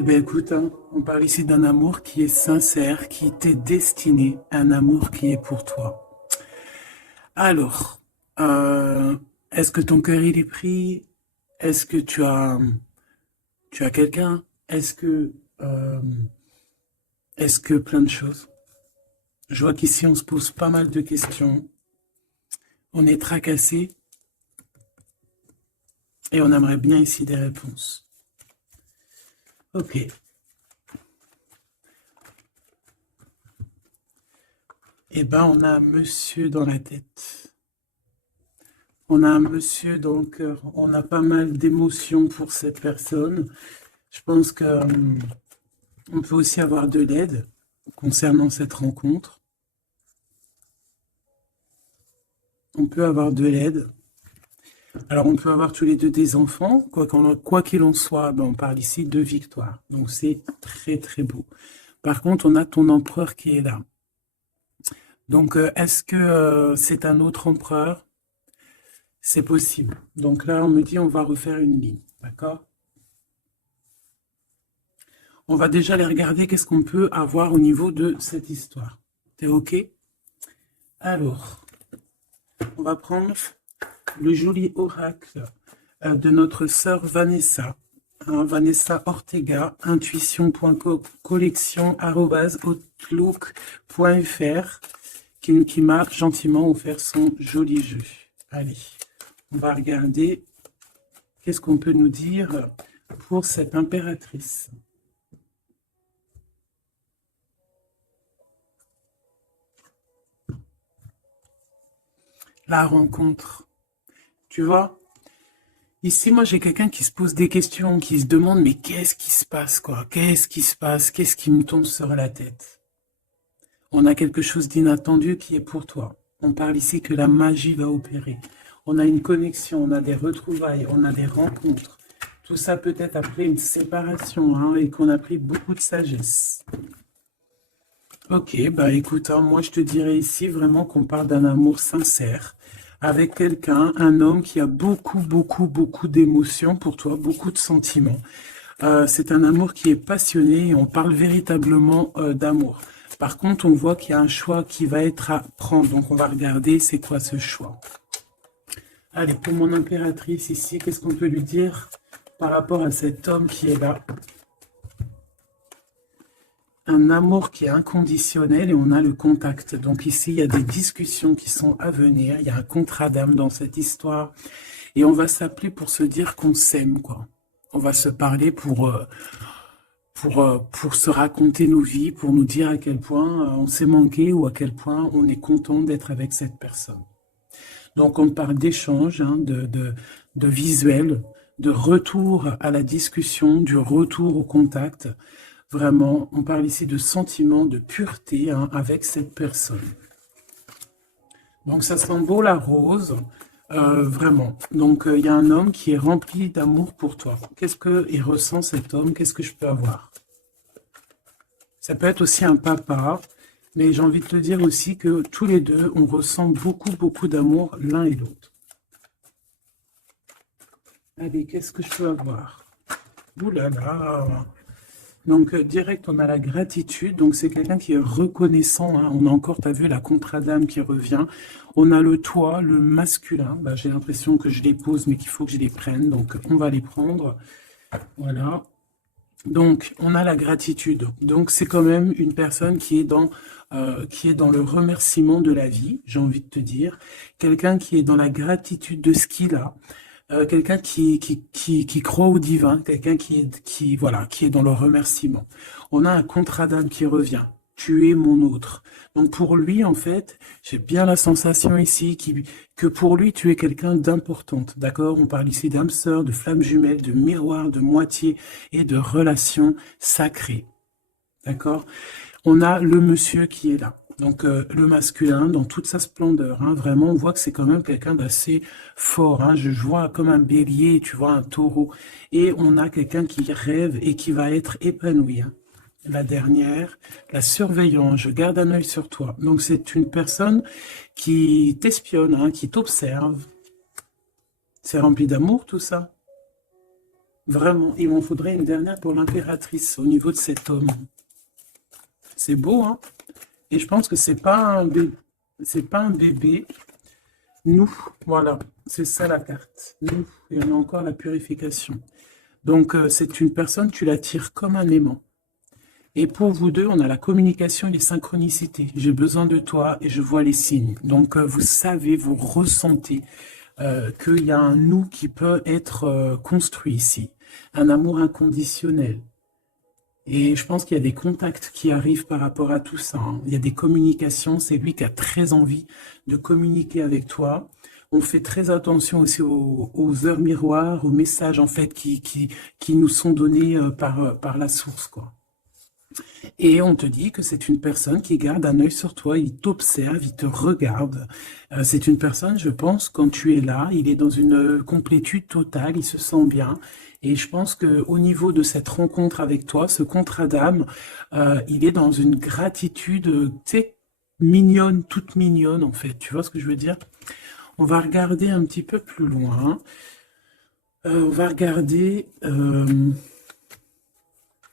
Eh bien, écoute, hein, on parle ici d'un amour qui est sincère, qui t'est destiné, un amour qui est pour toi. Alors, euh, est-ce que ton cœur il est pris? Est-ce que tu as quelqu'un? Euh, est-ce que plein de choses? Je vois qu'ici on se pose pas mal de questions. On est tracassé et on aimerait bien ici des réponses. Ok. Eh ben, on a un monsieur dans la tête. On a un monsieur dans le cœur. On a pas mal d'émotions pour cette personne. Je pense que on peut aussi avoir de l'aide concernant cette rencontre. On peut avoir de l'aide. Alors, on peut avoir tous les deux des enfants. Quoi qu'il en soit, ben, on parle ici de victoire. Donc, c'est très, très beau. Par contre, on a ton empereur qui est là. Donc, est-ce que c'est un autre empereur? C'est possible. Donc là, on me dit, on va refaire une ligne. D'accord? On va déjà aller regarder qu'est-ce qu'on peut avoir au niveau de cette histoire. T'es OK? Alors, on va prendre le joli oracle de notre sœur Vanessa. Hein, Vanessa Ortega, intuition.collection@outlook.fr qui m'a gentiment offert son joli jeu. Allez, on va regarder qu'est-ce qu'on peut nous dire pour cette impératrice. La rencontre. Tu vois, ici, moi, j'ai quelqu'un qui se pose des questions, qui se demande, mais qu'est-ce qui se passe, quoi? Qu'est-ce qui se passe? Qu'est-ce qui me tombe sur la tête? On a quelque chose d'inattendu qui est pour toi. On parle ici que la magie va opérer. On a une connexion, on a des retrouvailles, on a des rencontres. Tout ça peut être après une séparation, hein, et qu'on a pris beaucoup de sagesse. Ok, bah écoute, hein, moi je te dirais ici vraiment qu'on parle d'un amour sincère avec quelqu'un, un homme qui a beaucoup, beaucoup, beaucoup d'émotions pour toi, beaucoup de sentiments. C'est un amour qui est passionné et on parle véritablement d'amour. Par contre, on voit qu'il y a un choix qui va être à prendre. Donc on va regarder c'est quoi ce choix. Allez, pour mon impératrice ici, qu'est-ce qu'on peut lui dire par rapport à cet homme qui est là? Un amour qui est inconditionnel et on a le contact. Donc ici, il y a des discussions qui sont à venir. Il y a un contrat d'âme dans cette histoire. Et on va s'appeler pour se dire qu'on s'aime, quoi. On va se parler pour se raconter nos vies, pour nous dire à quel point on s'est manqué ou à quel point on est content d'être avec cette personne. Donc on parle d'échange, hein, de visuel, de retour à la discussion, du retour au contact. Vraiment, on parle ici de sentiment, de pureté, hein, avec cette personne. Donc ça sent beau la rose, vraiment. Donc il y a un homme qui est rempli d'amour pour toi. Qu'est-ce qu'il ressent cet homme? Qu'est-ce que je peux avoir? Ça peut être aussi un papa, mais j'ai envie de te dire aussi que tous les deux, on ressent beaucoup, beaucoup d'amour l'un et l'autre. Allez, qu'est-ce que je peux avoir? Ouh là là! Donc, direct, on a la gratitude. Donc, c'est quelqu'un qui est reconnaissant, hein. On a encore, tu as vu, la contrat d'âme qui revient. On a le toi, le masculin. Bah, j'ai l'impression que je les pose, mais qu'il faut que je les prenne. Donc, on va les prendre. Voilà. Donc, on a la gratitude. Donc, c'est quand même une personne qui est dans le remerciement de la vie, j'ai envie de te dire. Quelqu'un qui est dans la gratitude de ce qu'il a. Quelqu'un qui croit au divin, quelqu'un voilà, qui est dans le remerciement. On a un contrat d'âme qui revient. Tu es mon autre. Donc pour lui, en fait, j'ai bien la sensation ici que pour lui, tu es quelqu'un d'importante. D'accord? On parle ici d'âme sœur, de flamme jumelle, de miroir, de moitié et de relation sacrée. D'accord? On a le monsieur qui est là. Donc le masculin dans toute sa splendeur, hein, vraiment, on voit que c'est quand même quelqu'un d'assez fort. Hein, je vois comme un bélier, tu vois, un taureau. Et on a quelqu'un qui rêve et qui va être épanoui. Hein. La dernière, la surveillance, je garde un œil sur toi. Donc c'est une personne qui t'espionne, hein, qui t'observe. C'est rempli d'amour tout ça. Vraiment. Il m'en faudrait une dernière pour l'impératrice au niveau de cet homme. C'est beau, hein? Et je pense que c'est pas un bébé. Nous, voilà. C'est ça la carte. Nous. Et on a encore la purification. Donc, c'est une personne, tu l'attires comme un aimant. Et pour vous deux, on a la communication et les synchronicités. J'ai besoin de toi et je vois les signes. Donc, vous savez, vous ressentez qu'il y a un nous qui peut être construit ici. Un amour inconditionnel. Et je pense qu'il y a des contacts qui arrivent par rapport à tout ça, hein. Il y a des communications. C'est lui qui a très envie de communiquer avec toi. On fait très attention aussi aux heures miroirs, aux messages en fait qui nous sont donnés par la source, quoi. Et on te dit que c'est une personne qui garde un œil sur toi, il t'observe, il te regarde. C'est une personne, je pense, quand tu es là, il est dans une complétude totale, il se sent bien. Et je pense que au niveau de cette rencontre avec toi, ce contrat d'âme, il est dans une gratitude, tu sais, mignonne, toute mignonne en fait. Tu vois ce que je veux dire? On va regarder un petit peu plus loin. On va regarder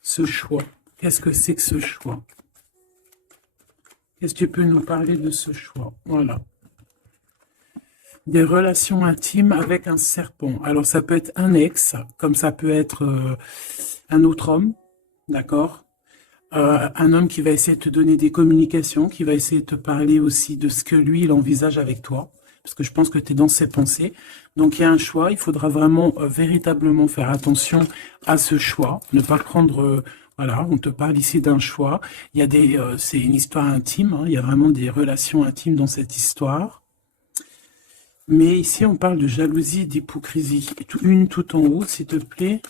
ce choix. Qu'est-ce que c'est que ce choix? Qu'est-ce que tu peux nous parler de ce choix? Voilà. Des relations intimes avec un serpent. Alors, ça peut être un ex, comme ça peut être un autre homme, d'accord? Un homme qui va essayer de te donner des communications, qui va essayer de te parler aussi de ce que lui, il envisage avec toi, parce que je pense que tu es dans ses pensées. Donc, il y a un choix, il faudra vraiment véritablement faire attention à ce choix, ne pas prendre... voilà, on te parle ici d'un choix. Il y a c'est une histoire intime, hein, il y a vraiment des relations intimes dans cette histoire. Mais ici, on parle de jalousie et d'hypocrisie. Une tout en haut, s'il te plaît.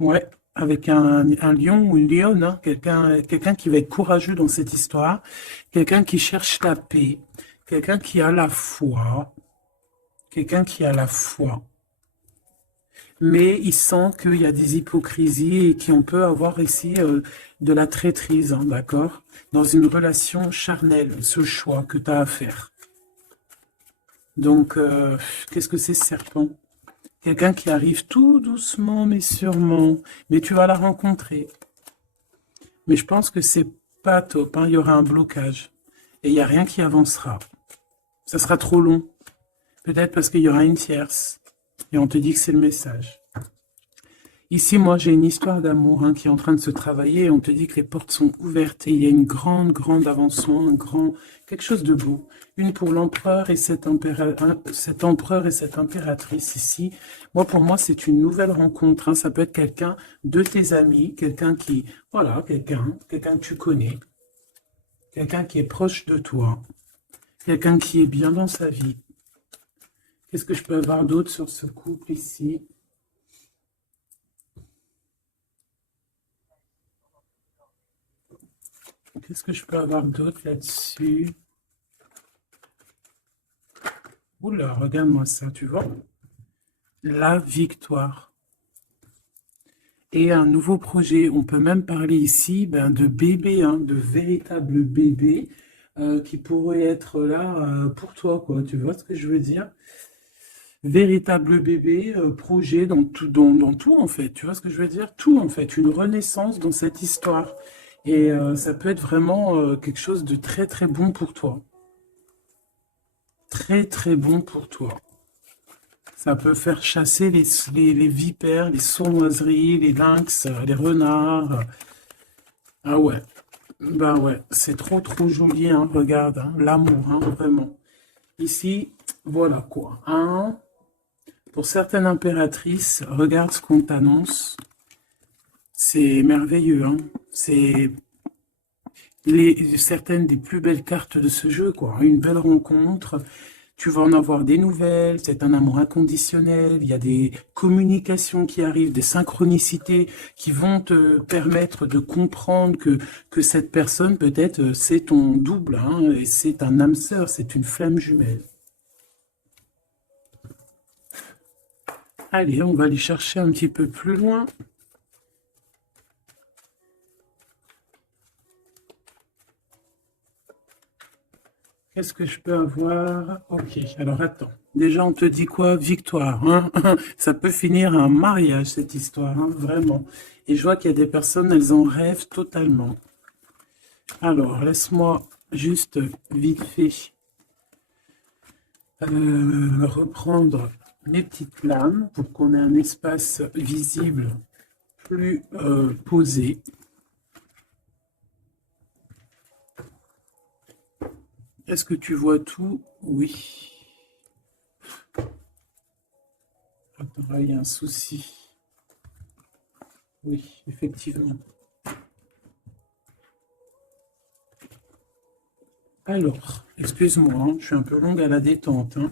Ouais, avec un lion ou une lionne, hein, quelqu'un qui va être courageux dans cette histoire, quelqu'un qui cherche la paix, quelqu'un qui a la foi, quelqu'un qui a la foi. Mais il sent qu'il y a des hypocrisies et qu'on peut avoir ici de la traîtrise, hein, d'accord? Dans une relation charnelle, ce choix que tu as à faire. Donc, qu'est-ce que c'est ce serpent? Quelqu'un qui arrive tout doucement mais sûrement, mais tu vas la rencontrer. Mais je pense que c'est pas top, hein. Il y aura un blocage et il n'y a rien qui avancera. Ça sera trop long. Peut-être parce qu'il y aura une tierce et on te dit que c'est le message. Ici, moi, j'ai une histoire d'amour, hein, qui est en train de se travailler et on te dit que les portes sont ouvertes et il y a une grande avancement, quelque chose de beau. Une pour l'empereur et cet empereur et cette impératrice ici. Moi, pour moi, c'est une nouvelle rencontre, hein. Ça peut être quelqu'un de tes amis, quelqu'un qui, voilà, quelqu'un que tu connais, quelqu'un qui est proche de toi, quelqu'un qui est bien dans sa vie. Qu'est-ce que je peux avoir d'autre sur ce couple ici? Qu'est-ce que je peux avoir d'autre là-dessus? Oula, regarde-moi ça, tu vois? La victoire. Et un nouveau projet. On peut même parler ici de bébé, hein, de véritables bébés qui pourraient être là pour toi, quoi. Tu vois ce que je veux dire? Véritable bébé, projet dans tout, en fait. Tu vois ce que je veux dire? Tout, en fait. Une renaissance dans cette histoire. Et ça peut être vraiment quelque chose de très bon pour toi. Très bon pour toi. Ça peut faire chasser les vipères, les sournoiseries, les lynx, les renards. Ah ouais, bah ouais, c'est trop joli, hein, regarde, hein, l'amour, hein, vraiment. Ici, voilà quoi. Hein. Pour certaines impératrices, regarde ce qu'on t'annonce. C'est merveilleux, hein. C'est certaines des plus belles cartes de ce jeu, quoi. Une belle rencontre. Tu vas en avoir des nouvelles, c'est un amour inconditionnel, il y a des communications qui arrivent, des synchronicités qui vont te permettre de comprendre que cette personne, peut-être, c'est ton double, hein, et c'est un âme sœur, c'est une flamme jumelle. Allez, on va aller chercher un petit peu plus loin. Qu'est-ce que je peux avoir? Ok, alors attends. Déjà, on te dit quoi? Victoire, hein? Ça peut finir un mariage, cette histoire, hein, vraiment. Et je vois qu'il y a des personnes, elles en rêvent totalement. Alors, laisse-moi juste vite fait reprendre mes petites lames pour qu'on ait un espace visible plus posé. Est-ce que tu vois tout? Oui. Attends, là, il y a un souci. Oui, effectivement. Alors, excuse-moi, hein, je suis un peu longue à la détente. Hein.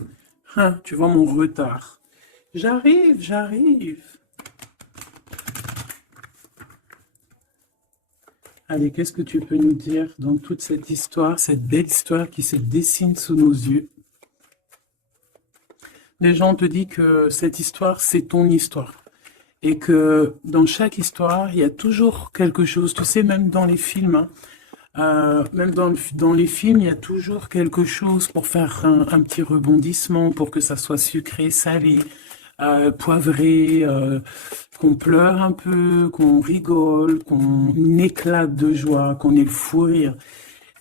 Ah, tu vois mon retard. J'arrive, j'arrive. Allez, qu'est-ce que tu peux nous dire dans toute cette histoire, cette belle histoire qui se dessine sous nos yeux? Les gens te disent que cette histoire, c'est ton histoire. Et que dans chaque histoire, il y a toujours quelque chose. Tu sais, même dans les films, hein, même dans les films, il y a toujours quelque chose pour faire un petit rebondissement, pour que ça soit sucré, salé, poivré, qu'on pleure un peu, qu'on rigole, qu'on éclate de joie, qu'on ait le fou rire.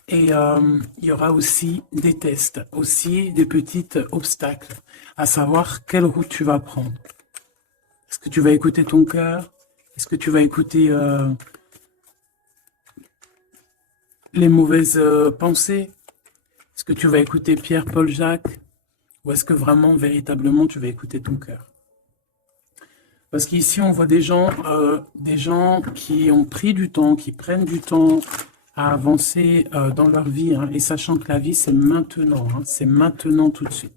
Et il y aura aussi des tests, aussi des petits obstacles, à savoir quelle route tu vas prendre. Est-ce que tu vas écouter ton cœur? Est-ce que tu vas écouter les mauvaises pensées? Est-ce que tu vas écouter Pierre, Paul, Jacques? Ou est-ce que vraiment, véritablement, tu vas écouter ton cœur? Parce qu'ici, on voit des gens qui ont pris du temps, qui prennent du temps à avancer dans leur vie, hein, et sachant que la vie, c'est maintenant, hein, c'est maintenant tout de suite.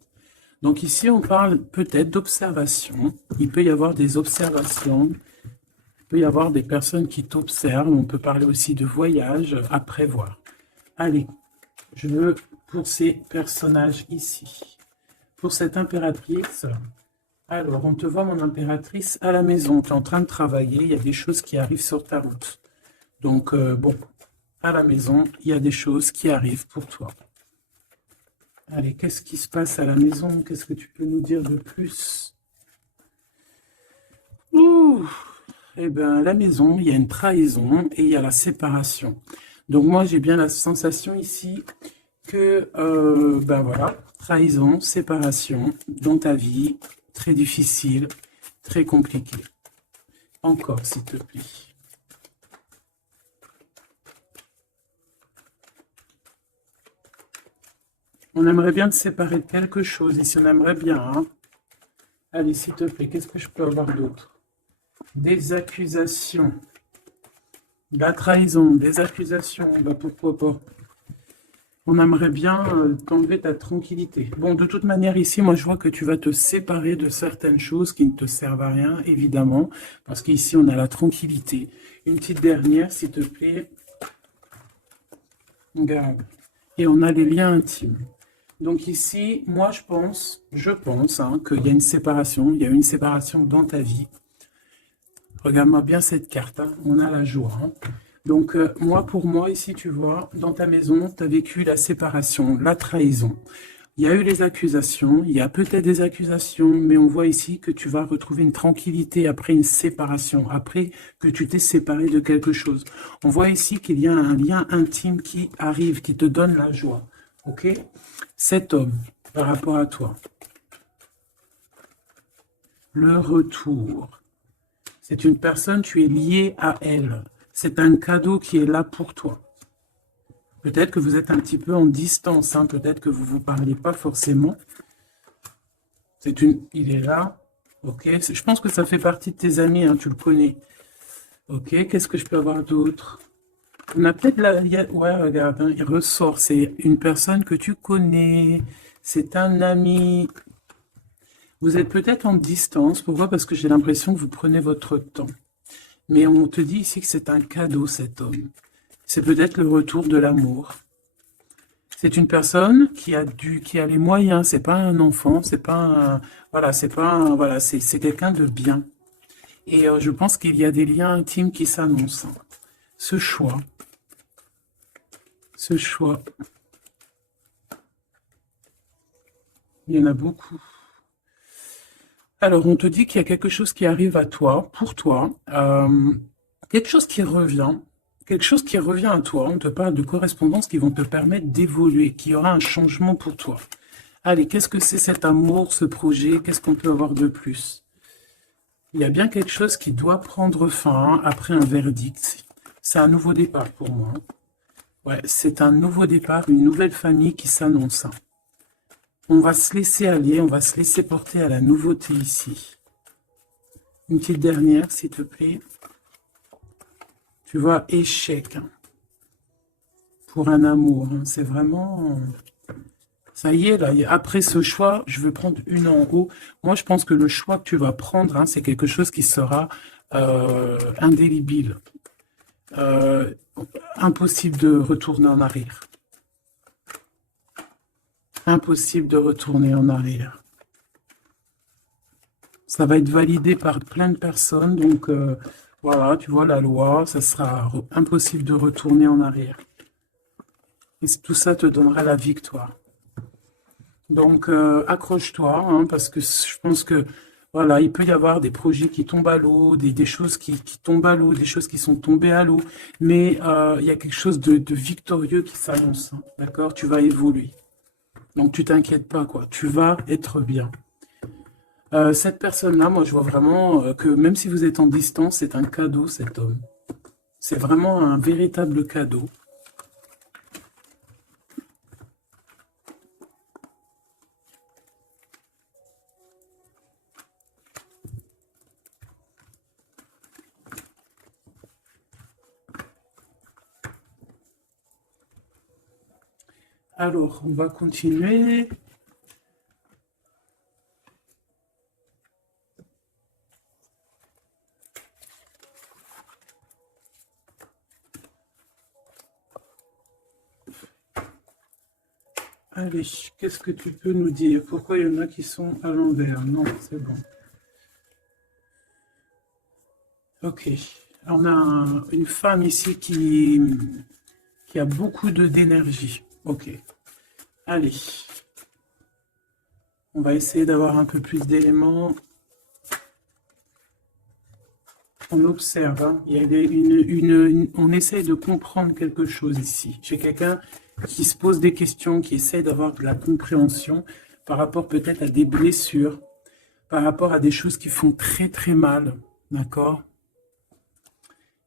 Donc ici, on parle peut-être d'observation. Il peut y avoir des observations. Il peut y avoir des personnes qui t'observent. On peut parler aussi de voyage à prévoir. Allez, je veux pour ces personnages ici. Pour cette impératrice, alors on te voit mon impératrice à la maison. Tu es en train de travailler. Il y a des choses qui arrivent sur ta route. Donc bon, à la maison, il y a des choses qui arrivent pour toi. Allez, qu'est-ce qui se passe à la maison? Qu'est-ce que tu peux nous dire de plus? Ouh, eh bien, à la maison, il y a une trahison et il y a la séparation. Donc moi, j'ai bien la sensation ici que, ben voilà, trahison, séparation dans ta vie, très difficile, très compliqué. Encore, s'il te plaît. On aimerait bien te séparer de quelque chose, ici on aimerait bien, hein. Allez, s'il te plaît, qu'est-ce que je peux avoir d'autre? Des accusations. La trahison, des accusations, bah pourquoi pas. On aimerait bien t'enlever ta tranquillité. Bon, de toute manière, ici, moi, je vois que tu vas te séparer de certaines choses qui ne te servent à rien, évidemment, parce qu'ici, on a la tranquillité. Une petite dernière, s'il te plaît. Regarde. Et on a les liens intimes. Donc ici, moi, je pense hein, qu'il y a une séparation. Il y a une séparation dans ta vie. Regarde-moi bien cette carte, hein. On a la joie. Hein. Donc, moi, pour moi, ici, tu vois, dans ta maison, tu as vécu la séparation, la trahison. Il y a eu les accusations, il y a peut-être des accusations, mais on voit ici que tu vas retrouver une tranquillité après une séparation, après que tu t'es séparé de quelque chose. On voit ici qu'il y a un lien intime qui arrive, qui te donne la joie. Ok? Cet homme, par rapport à toi, le retour. C'est une personne, tu es lié à elle. C'est un cadeau qui est là pour toi. Peut-être que vous êtes un petit peu en distance, hein, peut-être que vous ne vous parlez pas forcément. Il est là. Ok, je pense que ça fait partie de tes amis, hein, tu le connais. Ok, qu'est-ce que je peux avoir d'autre? On a peut-être la... Ouais, regarde, hein, il ressort. C'est une personne que tu connais. C'est un ami. Vous êtes peut-être en distance. Pourquoi? Parce que j'ai l'impression que vous prenez votre temps. Mais on te dit ici que c'est un cadeau, cet homme. C'est peut-être le retour de l'amour. C'est une personne qui a les moyens. C'est pas un enfant. C'est pas un, voilà, c'est pas un, voilà, c'est quelqu'un de bien. Et je pense qu'il y a des liens intimes qui s'annoncent. Ce choix. Il y en a beaucoup. Alors, on te dit qu'il y a quelque chose qui arrive à toi, pour toi, quelque chose qui revient, quelque chose qui revient à toi. On te parle de correspondances qui vont te permettre d'évoluer, qui aura un changement pour toi. Allez, qu'est-ce que c'est cet amour, ce projet? Qu'est-ce qu'on peut avoir de plus? Il y a bien quelque chose qui doit prendre fin hein, après un verdict. C'est un nouveau départ pour moi. Ouais, c'est un nouveau départ, une nouvelle famille qui s'annonce. On va se laisser aller, on va se laisser porter à la nouveauté ici. Une petite dernière, s'il te plaît. Tu vois, échec. Hein, pour un amour. Hein, c'est vraiment... Ça y est, là, après ce choix, je veux prendre une en haut. Moi, je pense que le choix que tu vas prendre, hein, c'est quelque chose qui sera indélébile. Impossible de retourner en arrière. Impossible de retourner en arrière. Ça va être validé par plein de personnes, donc voilà, tu vois la loi, ça sera impossible de retourner en arrière. Et tout ça te donnera la victoire. Donc accroche-toi, hein, parce que je pense que voilà, il peut y avoir des projets qui tombent à l'eau, des choses qui tombent à l'eau, des choses qui sont tombées à l'eau, mais il y a quelque chose de victorieux qui s'annonce, hein, d'accord? Tu vas évoluer. Donc, tu t'inquiètes pas, quoi. Tu vas être bien. Cette personne-là, moi, je vois vraiment que même si vous êtes en distance, c'est un cadeau, cet homme. C'est vraiment un véritable cadeau. Alors, on va continuer. Allez, qu'est-ce que tu peux nous dire? Pourquoi il y en a qui sont à l'envers? Non, c'est bon. Ok. On a une femme ici qui a beaucoup d'énergie. Ok. Allez. On va essayer d'avoir un peu plus d'éléments. On observe, hein. Il y a on essaye de comprendre quelque chose ici. J'ai quelqu'un qui se pose des questions, qui essaie d'avoir de la compréhension par rapport peut-être à des blessures, par rapport à des choses qui font très très mal, d'accord?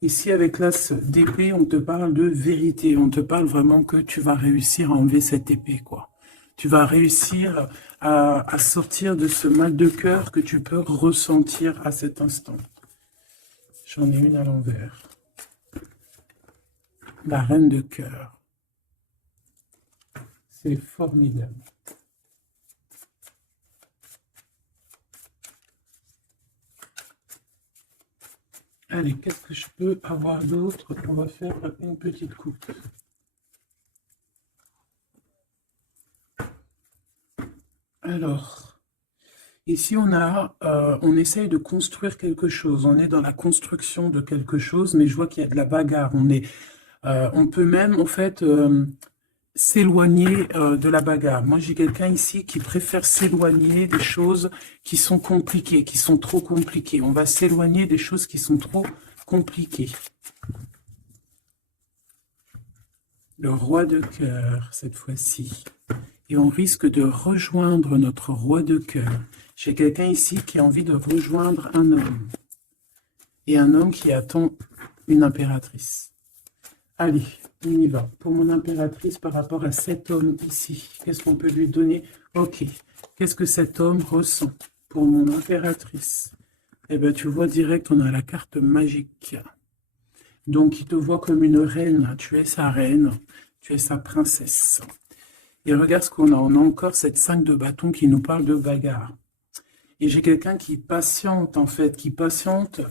Ici, avec l'as d'épée, on te parle de vérité, on te parle vraiment que tu vas réussir à enlever cette épée, quoi. Tu vas réussir à sortir de ce mal de cœur que tu peux ressentir à cet instant. J'en ai une à l'envers. La reine de cœur. C'est formidable. Allez, qu'est-ce que je peux avoir d'autre? On va faire une petite coupe. Alors, ici on essaye de construire quelque chose. On est dans la construction de quelque chose, mais je vois qu'il y a de la bagarre. On peut même, en fait, s'éloigner de la bagarre. Moi, j'ai quelqu'un ici qui préfère s'éloigner des choses qui sont compliquées, qui sont trop compliquées. On va s'éloigner des choses qui sont trop compliquées. Le roi de cœur, cette fois-ci. Et on risque de rejoindre notre roi de cœur. J'ai quelqu'un ici qui a envie de rejoindre un homme. Et un homme qui attend une impératrice. Allez, on y va. Pour mon impératrice, par rapport à cet homme ici, qu'est-ce qu'on peut lui donner? Ok. Qu'est-ce que cet homme ressent pour mon impératrice? Eh bien, tu vois direct, on a la carte magique. Donc, il te voit comme une reine. Tu es sa reine. Tu es sa princesse. Et regarde ce qu'on a. On a encore cette 5 de bâton qui nous parle de bagarre. Et j'ai quelqu'un qui patiente, en fait, qui patiente...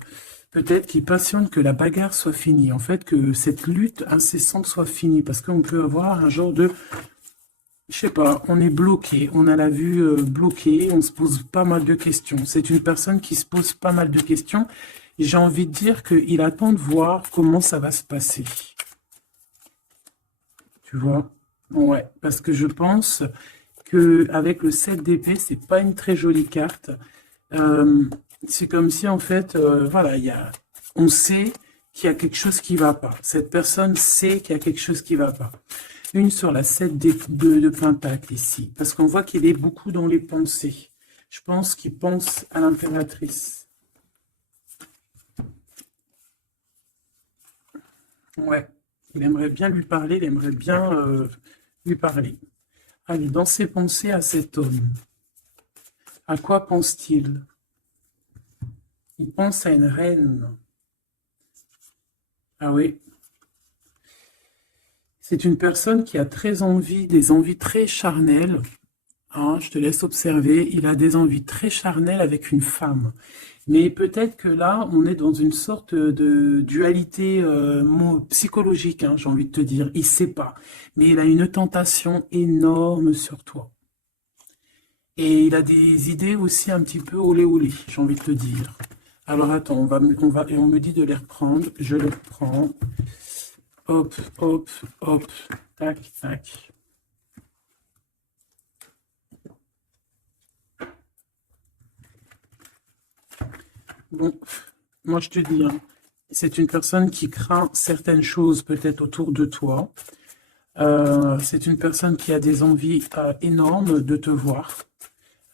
Peut-être qu'il patiente que la bagarre soit finie, en fait, que cette lutte incessante soit finie, parce qu'on peut avoir un genre de, je sais pas, on est bloqué, on a la vue bloquée, on se pose pas mal de questions. C'est une personne qui se pose pas mal de questions, et j'ai envie de dire qu'il attend de voir comment ça va se passer. Tu vois? Ouais, parce que je pense que avec le 7 d'épée, c'est pas une très jolie carte. C'est comme si, en fait, voilà, on sait qu'il y a quelque chose qui va pas. Cette personne sait qu'il y a quelque chose qui va pas. Une sur la 7 de Pentacle ici, parce qu'on voit qu'il est beaucoup dans les pensées. Je pense qu'il pense à l'impératrice. Ouais, il aimerait bien lui parler, il aimerait bien lui parler. Allez, dans ses pensées à cet homme, à quoi pense-t-il? Il pense à une reine. Ah oui. C'est une personne qui a très envie, des envies très charnelles. Hein, je te laisse observer. Il a des envies très charnelles avec une femme. Mais peut-être que là, on est dans une sorte de dualité psychologique, hein, j'ai envie de te dire. Il ne sait pas. Mais il a une tentation énorme sur toi. Et il a des idées aussi un petit peu olé olé, j'ai envie de te dire. Alors attends, et on me dit de les reprendre. Je les reprends. Hop, hop, hop. Tac, tac. Bon, moi je te dis, hein, c'est une personne qui craint certaines choses peut-être autour de toi. C'est une personne qui a des envies énormes de te voir.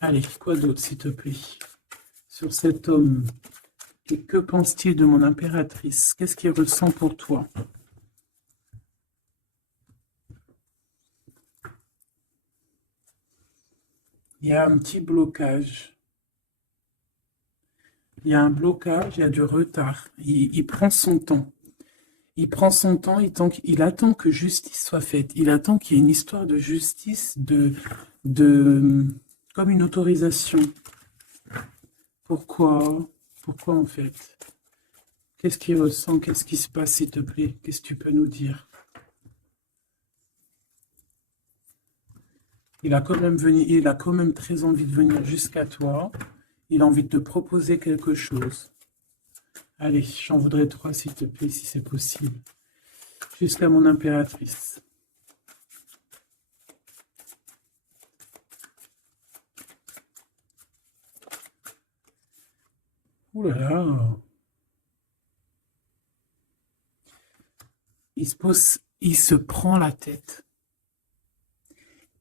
Allez, quoi d'autre s'il te plaît? Sur cet homme, et que pense-t-il de mon impératrice? Qu'est-ce qu'il ressent pour toi? Il y a un petit blocage. Il y a un blocage, il y a du retard. Il prend son temps. Il prend son temps, il attend que justice soit faite. Il attend qu'il y ait une histoire de justice, comme une autorisation. Pourquoi? Pourquoi en fait? Qu'est-ce qu'il ressent? Qu'est-ce qui se passe, s'il te plaît? Qu'est-ce que tu peux nous dire? Il a quand même très envie de venir jusqu'à toi. Il a envie de te proposer quelque chose. Allez, j'en voudrais 3, s'il te plaît, si c'est possible. Jusqu'à mon impératrice. Ouh là là. Il se prend la tête.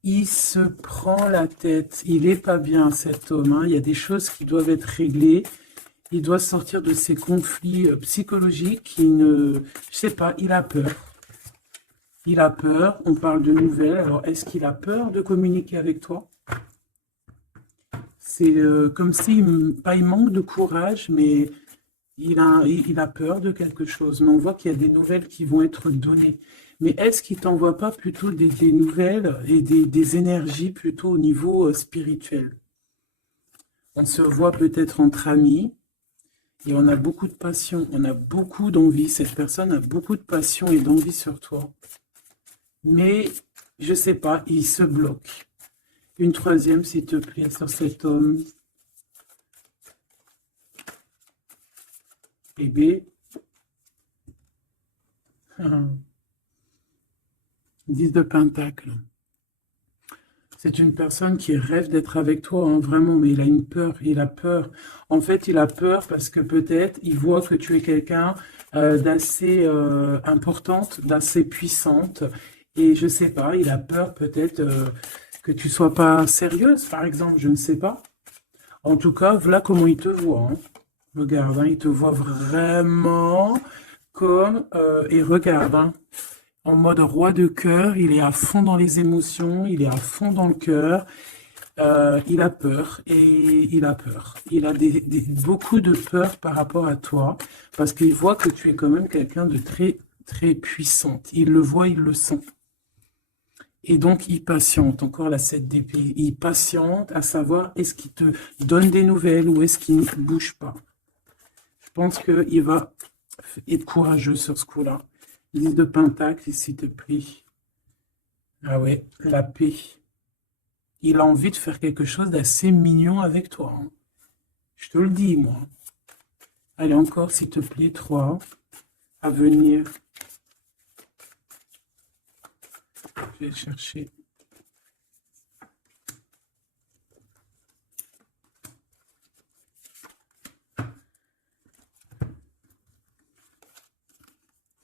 Il se prend la tête. Il est pas bien, cet homme, hein. Il y a des choses qui doivent être réglées. Il doit sortir de ces conflits psychologiques. Je sais pas, il a peur. Il a peur. On parle de nouvelles. Alors, est-ce qu'il a peur de communiquer avec toi? C'est comme il manque de courage, mais il a peur de quelque chose. Mais on voit qu'il y a des nouvelles qui vont être données. Mais est-ce qu'il t'envoie pas plutôt des nouvelles et des énergies plutôt au niveau spirituel? On se voit peut-être entre amis et on a beaucoup de passion, on a beaucoup d'envie. Cette personne a beaucoup de passion et d'envie sur toi. Mais, je sais pas, il se bloque. Une 3e, s'il te plaît, sur cet homme. Bébé. 10 de Pentacle. C'est une personne qui rêve d'être avec toi, hein, vraiment, mais il a une peur, il a peur. En fait, il a peur parce que peut-être il voit que tu es quelqu'un d'assez importante, d'assez puissante. Et je sais pas, il a peur peut-être que tu sois pas sérieuse, par exemple, je ne sais pas. En tout cas, voilà comment il te voit. Hein. Regarde, hein, il te voit vraiment comme... et regarde, hein, en mode roi de cœur, il est à fond dans les émotions, il est à fond dans le cœur, il a peur, et il a peur. Il a beaucoup de peur par rapport à toi, parce qu'il voit que tu es quand même quelqu'un de très, très puissante. Il le voit, il le sent. Et donc, il patiente, encore la 7 d'épée, il patiente à savoir est-ce qu'il te donne des nouvelles ou est-ce qu'il ne bouge pas. Je pense qu'il va être courageux sur ce coup-là. 10 de Pentacle, s'il te plaît. Ah ouais, la paix. Il a envie de faire quelque chose d'assez mignon avec toi. Hein. Je te le dis, moi. Allez, encore, s'il te plaît, 3. À venir. Je vais chercher.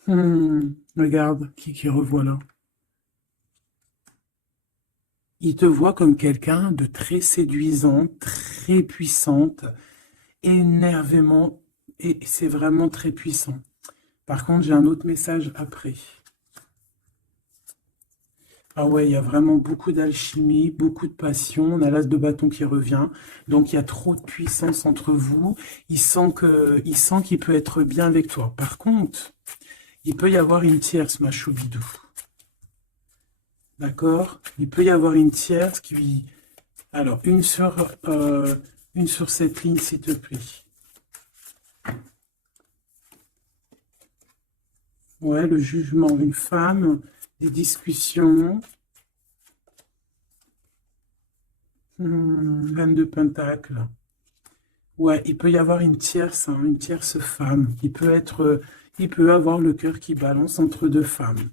Regarde, qui revoit là. Il te voit comme quelqu'un de très séduisant, très puissante, énervément, et c'est vraiment très puissant. Par contre, j'ai un autre message après. Ah ouais, il y a vraiment beaucoup d'alchimie, beaucoup de passion. On a l'as de bâton qui revient. Donc, il y a trop de puissance entre vous. Il sent qu'il peut être bien avec toi. Par contre, il peut y avoir une tierce, ma choubidou. D'accord? Il peut y avoir une tierce qui... Alors, une sur cette ligne, s'il te plaît. Ouais, le jugement, une femme, des discussions. Reine de Pentacle. Ouais, il peut y avoir une tierce femme. Il peut avoir le cœur qui balance entre deux femmes.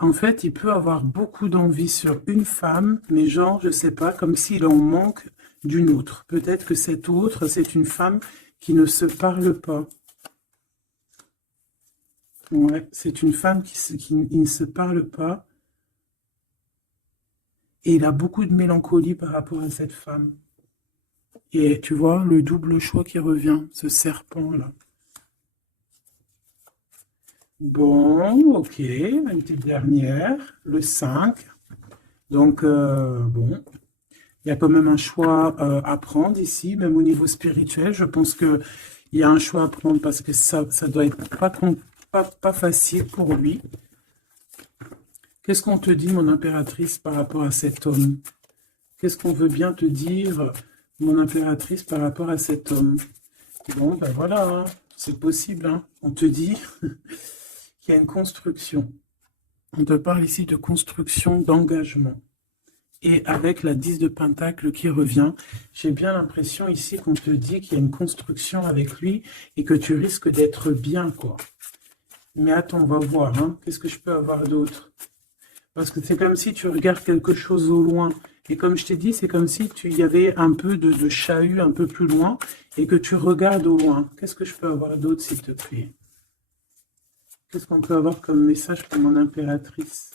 En fait, il peut avoir beaucoup d'envie sur une femme, mais genre, je sais pas, comme s'il en manque d'une autre. Peut-être que cette autre, c'est une femme qui ne se parle pas. Ouais, c'est une femme qui ne se parle pas. Et il a beaucoup de mélancolie par rapport à cette femme. Et tu vois, le double choix qui revient, ce serpent-là. Bon, ok, une petite dernière, le 5. Donc, bon, il y a quand même un choix à prendre ici, même au niveau spirituel. Je pense qu'il y a un choix à prendre parce que ça doit être pas facile pour lui. Qu'est-ce qu'on te dit, mon impératrice, par rapport à cet homme? Qu'est-ce qu'on veut bien te dire, mon impératrice, par rapport à cet homme? Bon, ben voilà, hein, c'est possible, hein. On te dit qu'il y a une construction. On te parle ici de construction, d'engagement. Et avec la 10 de Pentacle qui revient, j'ai bien l'impression ici qu'on te dit qu'il y a une construction avec lui et que tu risques d'être bien, quoi. Mais attends, on va voir, hein. Qu'est-ce que je peux avoir d'autre? Parce que c'est comme si tu regardes quelque chose au loin. Et comme je t'ai dit, c'est comme si il y avait un peu de chahut un peu plus loin et que tu regardes au loin. Qu'est-ce que je peux avoir d'autre, s'il te plaît? Qu'est-ce qu'on peut avoir comme message pour mon impératrice?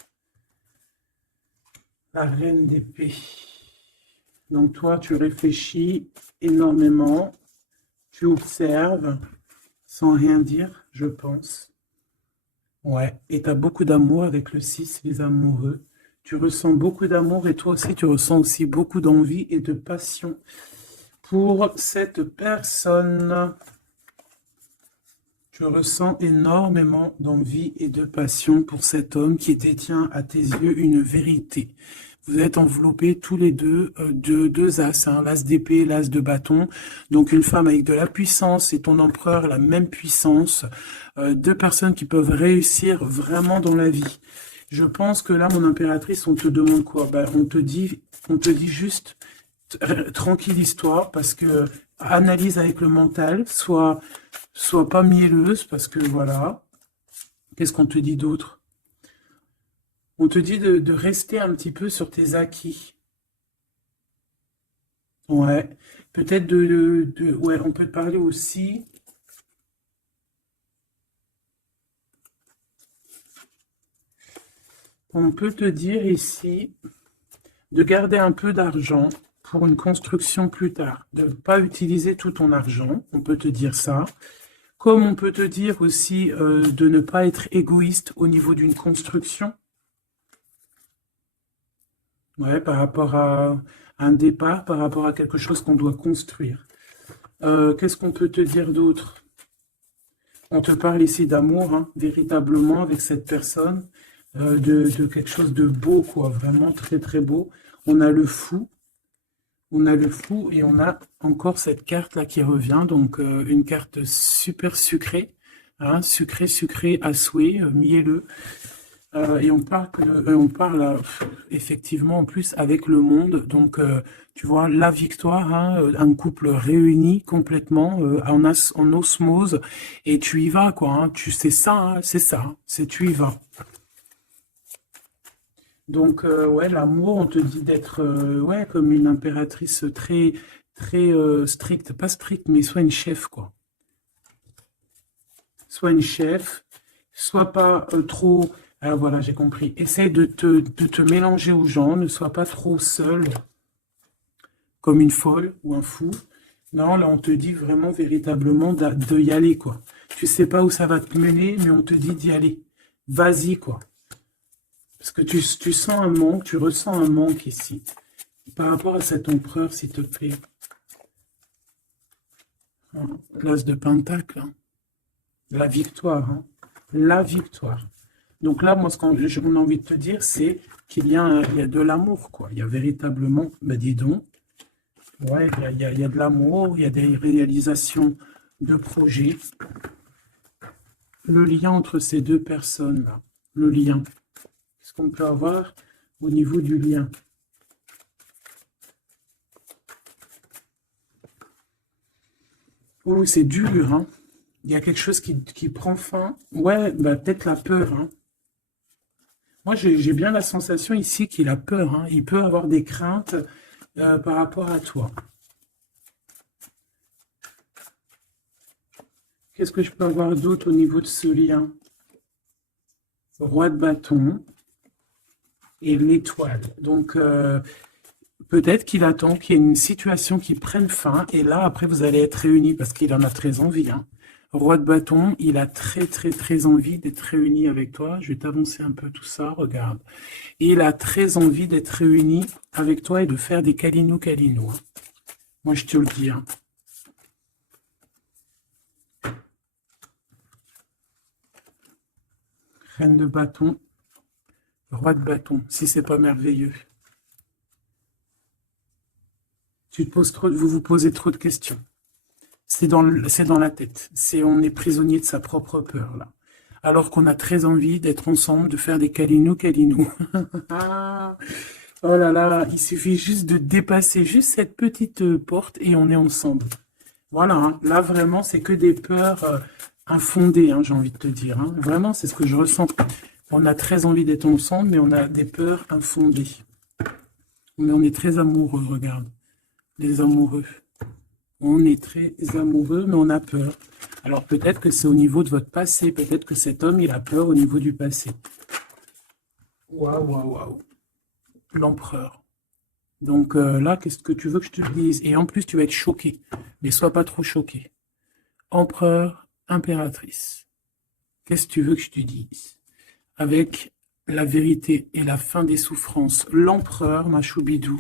La reine d'épée. Donc toi, tu réfléchis énormément, tu observes sans rien dire, je pense. Ouais, et tu as beaucoup d'amour avec le 6, les amoureux. Tu ressens beaucoup d'amour et toi aussi, tu ressens aussi beaucoup d'envie et de passion pour cette personne. Tu ressens énormément d'envie et de passion pour cet homme qui détient à tes yeux une vérité. Vous êtes enveloppés tous les deux de deux as, hein, l'as d'épée, l'as de bâton. Donc une femme avec de la puissance et ton empereur la même puissance. Deux personnes qui peuvent réussir vraiment dans la vie. Je pense que là, mon impératrice, on te demande quoi? Ben, on te dit juste tranquille-toi parce que analyse avec le mental, sois pas mielleuse parce que voilà. Qu'est-ce qu'on te dit d'autre? On te dit de rester un petit peu sur tes acquis. Ouais. Peut-être ouais, on peut te parler aussi. On peut te dire ici de garder un peu d'argent pour une construction plus tard. De ne pas utiliser tout ton argent. On peut te dire ça. Comme on peut te dire aussi de ne pas être égoïste au niveau d'une construction. Ouais, par rapport à un départ, par rapport à quelque chose qu'on doit construire. Qu'est-ce qu'on peut te dire d'autre? On te parle ici d'amour, hein, véritablement, avec cette personne, de quelque chose de beau, quoi, vraiment très très beau. On a le fou, on a le fou et on a encore cette carte-là qui revient, donc une carte super sucrée, hein, sucrée, sucrée à souhait, mielleux. Et on parle effectivement en plus avec le monde. Donc, tu vois, la victoire, hein, un couple réuni complètement en osmose. Et tu y vas, quoi. Hein, c'est ça, hein, c'est ça. C'est tu y vas. Donc, ouais, l'amour, on te dit d'être ouais, comme une impératrice très, très strict, pas strict, mais soit une chef, quoi. Soit une chef, soit pas trop... Ah, voilà, j'ai compris. Essaye de te mélanger aux gens, ne sois pas trop seul, comme une folle ou un fou. Non, là, on te dit vraiment, véritablement, de y aller, quoi. Tu sais pas où ça va te mener, mais on te dit d'y aller. Vas-y, quoi. Parce que tu sens un manque, tu ressens un manque ici. Par rapport à cet empereur, s'il te plaît. L'as de Pentacle. Hein. La victoire. Hein. La victoire. Donc là, moi, ce qu'on a envie de te dire, c'est qu'il y a, il y a de l'amour, quoi. Il y a véritablement, ben dis donc, ouais, il y a de l'amour, il y a des réalisations de projets. Le lien entre ces deux personnes-là, le lien. Qu'est-ce qu'on peut avoir au niveau du lien? Oh, c'est dur, hein. Il y a quelque chose qui prend fin. Ouais, bah, peut-être la peur, hein. Moi, j'ai bien la sensation ici qu'il a peur, hein. Il peut avoir des craintes par rapport à toi. Qu'est-ce que je peux avoir d'autre au niveau de ce lien? Roi de bâton et l'étoile. Donc, peut-être qu'il attend qu'il y ait une situation qui prenne fin, et là, après, vous allez être réunis, parce qu'il en a très envie. Hein. Roi de bâton, il a très, très, très envie d'être réuni avec toi. Je vais t'avancer un peu tout ça, regarde. Et il a très envie d'être réuni avec toi et de faire des câlinos. Hein. Moi, je te le dis. Hein. Reine de bâton, roi de bâton, si c'est pas merveilleux. Vous vous posez trop de questions. C'est dans la tête. On est prisonnier de sa propre peur, là. Alors qu'on a très envie d'être ensemble, de faire des câlinos. Oh là là, il suffit juste de dépasser juste cette petite porte et on est ensemble. Voilà, hein. Là vraiment, c'est que des peurs infondées, hein, j'ai envie de te dire. Hein. Vraiment, c'est ce que je ressens. On a très envie d'être ensemble, mais on a des peurs infondées. Mais on est très amoureux, regarde. Les amoureux. On est très amoureux, mais on a peur. Alors peut-être que c'est au niveau de votre passé. Peut-être que cet homme, il a peur au niveau du passé. Waouh, waouh, waouh. L'empereur. Donc là, qu'est-ce que tu veux que je te dise? Et en plus, tu vas être choqué. Mais sois pas trop choqué. Empereur, impératrice. Qu'est-ce que tu veux que je te dise? Avec la vérité et la fin des souffrances, l'empereur, ma choubidou,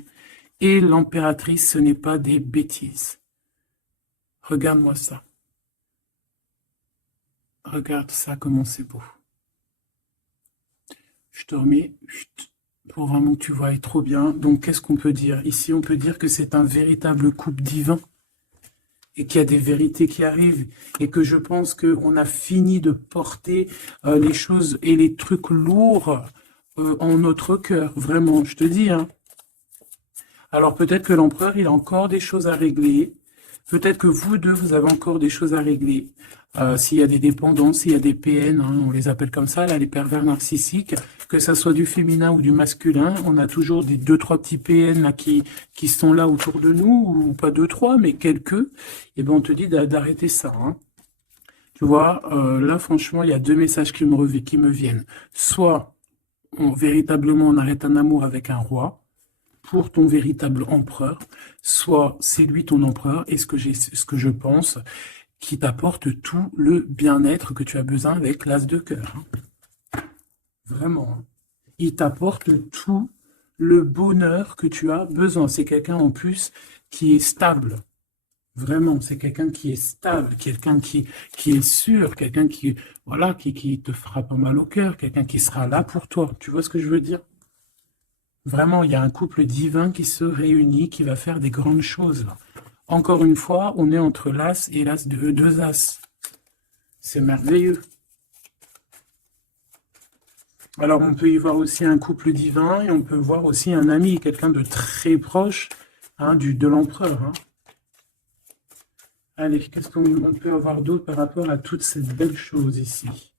et l'impératrice, ce n'est pas des bêtises. Regarde-moi ça. Regarde ça, comment c'est beau. Je te remets pour vraiment que tu vois trop bien. Donc, qu'est-ce qu'on peut dire? Ici, on peut dire que c'est un véritable couple divin et qu'il y a des vérités qui arrivent et que je pense qu'on a fini de porter les choses et les trucs lourds en notre cœur. Vraiment, je te dis. Hein. Alors, peut-être que l'empereur, il a encore des choses à régler. Peut-être que vous deux, vous avez encore des choses à régler. S'il y a des dépendances, s'il y a des PN, hein, on les appelle comme ça, là, les pervers narcissiques, que ça soit du féminin ou du masculin, on a toujours des 2-3 petits PN là, qui sont là autour de nous, ou pas 2-3, mais quelques, et ben on te dit d'arrêter ça. Hein. Tu vois, là, franchement, il y a deux messages qui me viennent. Soit, véritablement, on arrête un amour avec un roi, pour ton véritable empereur, soit c'est lui ton empereur, et ce que je pense, qui t'apporte tout le bien-être que tu as besoin avec l'as de cœur. Hein. Vraiment. Il t'apporte tout le bonheur que tu as besoin. C'est quelqu'un en plus qui est stable. Vraiment, c'est quelqu'un qui est stable, quelqu'un qui est sûr, quelqu'un qui, voilà, qui te fera pas mal au cœur, quelqu'un qui sera là pour toi. Tu vois ce que je veux dire? Vraiment, il y a un couple divin qui se réunit, qui va faire des grandes choses. Là. Encore une fois, on est entre l'as et l'as de deux as. C'est merveilleux. Alors, on peut y voir aussi un couple divin et on peut voir aussi un ami, quelqu'un de très proche hein, de l'empereur. Hein. Allez, qu'est-ce qu'on peut avoir d'autre par rapport à toutes ces belles choses ici?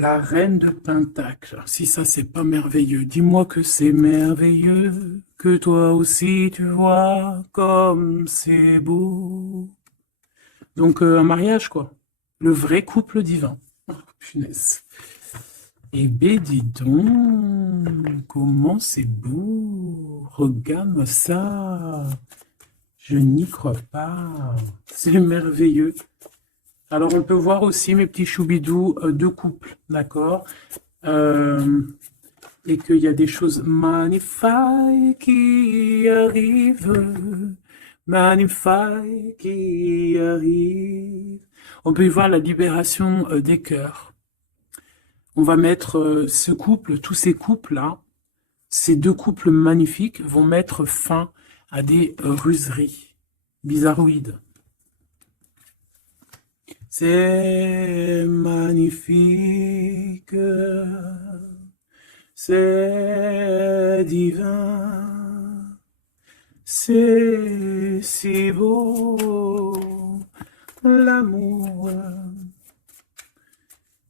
La reine de Pentacle. Si ça, c'est pas merveilleux, dis-moi que c'est merveilleux, que toi aussi tu vois comme c'est beau. Donc, un mariage, quoi. Le vrai couple divin. Oh, punaise. Eh ben, dis donc, comment c'est beau. Regarde-moi ça. Je n'y crois pas. C'est merveilleux. Alors, on peut voir aussi, mes petits choubidous, deux couples, d'accord? Et qu'il y a des choses magnifiques qui arrivent. Magnifiques qui arrivent. On peut y voir la libération des cœurs. On va mettre ce couple, tous ces couples-là, ces deux couples magnifiques vont mettre fin à des ruseries bizarroïdes. C'est magnifique, c'est divin, c'est si beau, l'amour.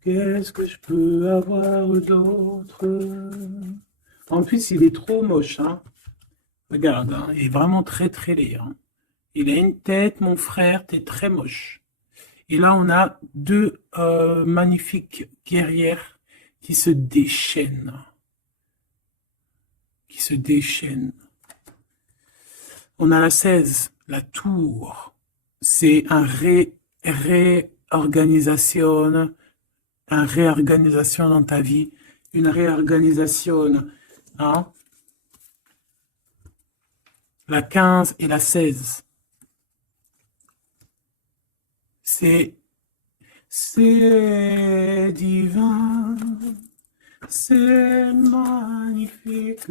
Qu'est-ce que je peux avoir d'autre? En plus, il est trop moche, hein. Regarde, hein, il est vraiment très très laid, hein. Il a une tête, mon frère, t'es très moche. Et là, on a deux magnifiques guerrières qui se déchaînent. Qui se déchaînent. On a la 16, la tour. C'est un réorganisation dans ta vie. Une réorganisation. Hein? La 15 et la 16. C'est divin, c'est magnifique.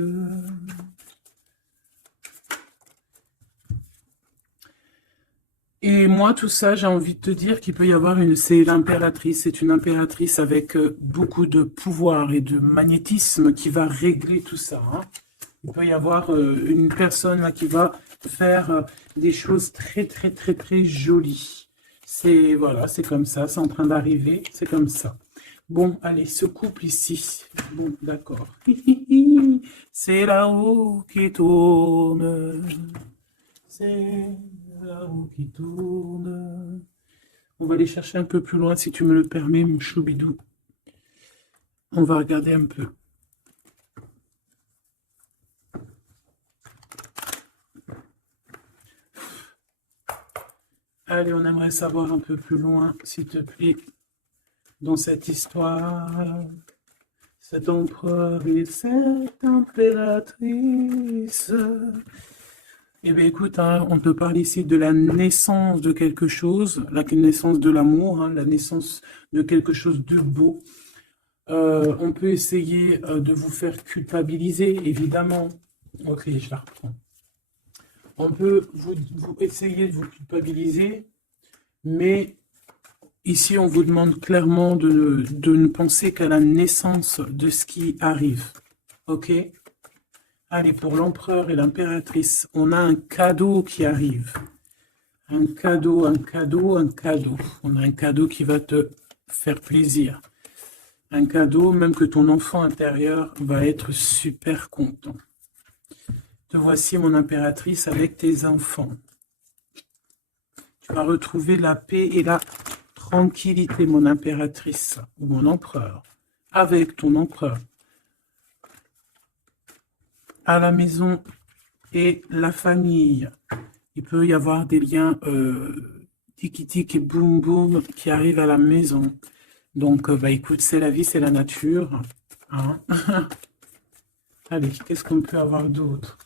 Et moi, tout ça, j'ai envie de te dire qu'il peut y avoir c'est l'impératrice, c'est une impératrice avec beaucoup de pouvoir et de magnétisme qui va régler tout ça. Hein. Il peut y avoir une personne là, qui va faire des choses très, très, très, très jolies. C'est voilà, c'est comme ça, c'est en train d'arriver, c'est comme ça. Bon, allez, ce couple ici. Bon, d'accord. C'est là-haut qui tourne. C'est là-haut qui tourne. On va aller chercher un peu plus loin, si tu me le permets, mon choubidou. On va regarder un peu. Allez, on aimerait savoir un peu plus loin, s'il te plaît, dans cette histoire. Cet empereur et cette impératrice. Eh bien, écoute, hein, on te parle ici de la naissance de quelque chose, la naissance de l'amour, hein, la naissance de quelque chose de beau. On peut essayer de vous faire culpabiliser, évidemment. Ok, je la reprends. On peut vous essayer de vous culpabiliser, mais ici, on vous demande clairement de ne penser qu'à la naissance de ce qui arrive. Ok? Allez, pour l'empereur et l'impératrice, on a un cadeau qui arrive. Un cadeau, un cadeau, un cadeau. On a un cadeau qui va te faire plaisir. Un cadeau, même que ton enfant intérieur va être super content. Te voici, mon impératrice, avec tes enfants. Tu vas retrouver la paix et la tranquillité, mon impératrice, ou mon empereur, avec ton empereur. À la maison et la famille. Il peut y avoir des liens tiki-tic et boum-boum qui arrivent à la maison. Donc, bah, écoute, c'est la vie, c'est la nature. Hein. Allez, qu'est-ce qu'on peut avoir d'autre?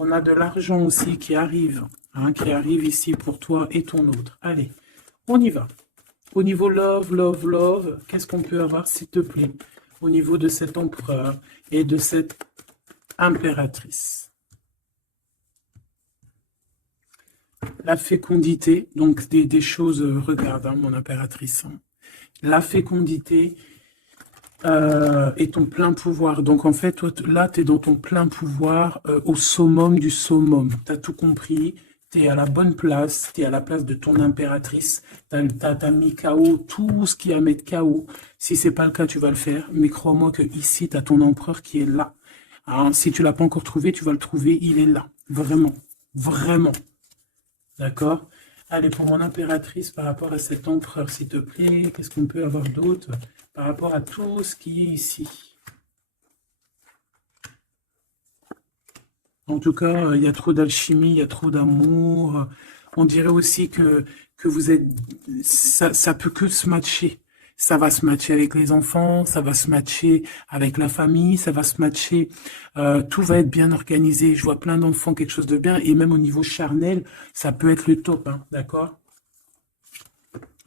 On a de l'argent aussi qui arrive, hein, qui arrive ici pour toi et ton autre. Allez, on y va. Au niveau love, love, love, qu'est-ce qu'on peut avoir, s'il te plaît, au niveau de cet empereur et de cette impératrice? La fécondité, donc des choses, regarde, hein, mon impératrice. Hein. La fécondité et ton plein pouvoir. Donc, en fait, toi, là, tu es dans ton plein pouvoir au summum du summum. Tu as tout compris. tu es à la bonne place, tu es à la place de ton impératrice, t'as mis KO tout ce qui est à mettre KO. Si c'est pas le cas, tu vas le faire, mais crois-moi que ici, tu as ton empereur qui est là. Alors, si tu l'as pas encore trouvé, tu vas le trouver, il est là. Vraiment, vraiment. D'accord? Allez, pour mon impératrice, par rapport à cet empereur, s'il te plaît, qu'est-ce qu'on peut avoir d'autre par rapport à tout ce qui est ici? En tout cas, il y a trop d'alchimie, il y a trop d'amour. On dirait aussi que vous êtes... Ça peut que se matcher. Ça va se matcher avec les enfants, ça va se matcher avec la famille, ça va se matcher. Tout va être bien organisé. Je vois plein d'enfants, quelque chose de bien. Et même au niveau charnel, ça peut être le top, hein, d'accord?